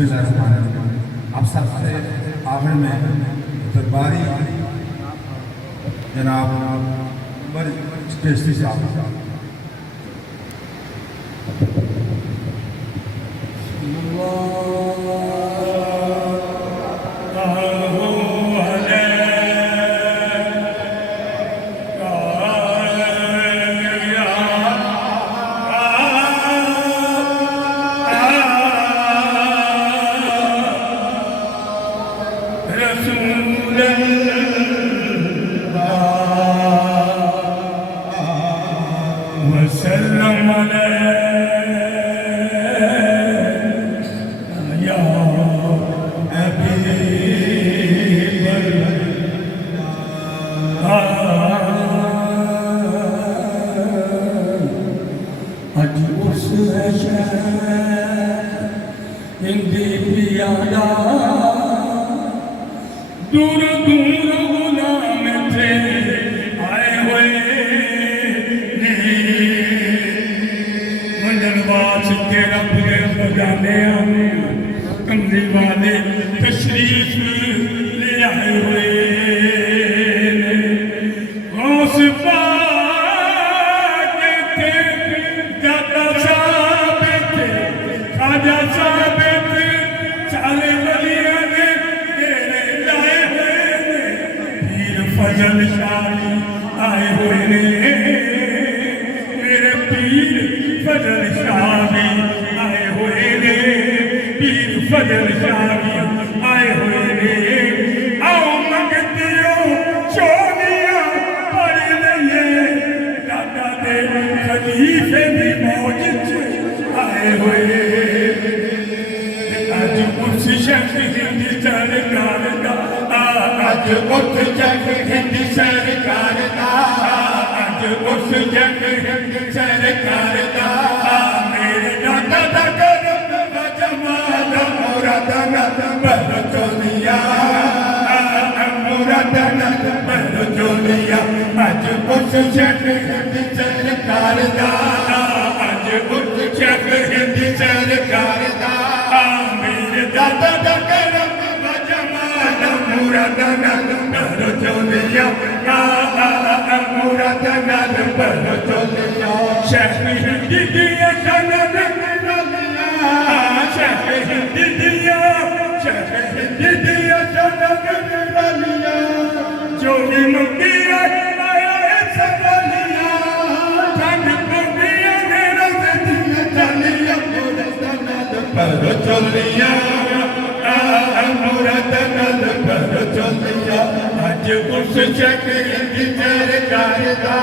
बिस्मिल्लाहिर्रहमानिर्रहीम। अब सबसे आखिर में दरबारी जनाब चिश्ती साहब। दूर दूर गुलाम थे आए हुए मंडल बास के रब ने बजाने कमली वाले तशरीफ ले आए हुए गौस पाक थे दाता साहब थे खाजा साहब थे चाले वलिया ने फजल शाही आए हुए ने मेरे पीर फजल शाही आए हुए ने पीर फजल शाही आए हुए ने आओ मंगतियो चोलियां पढ़ लइए दादा दे खलीफे दी मौज आए हुए आज उस शख्स हिंदी सरकार का आज उस जग हिंदी सरकार का आज उस जग हिंदी सरकार का मेरे दादा दा करम जमाल मुराद पर चोलिया मुराद पर चोलिया आज उस जग हिंदी सरकार का आज उस जग हिंदी सरकार का मेरे दादा दा करम मुराद पर चोलिया मुराद पर चोलिया शहर हिंदी दिया शहर हिंदी दिया शहर हिंदी दिया शलिया जो भी मुक्ति आया सलिया ठंड पगिया मेरा चलिया पर चोलिया मुराद पर चलिया आज उस शक हिंदी सरकार का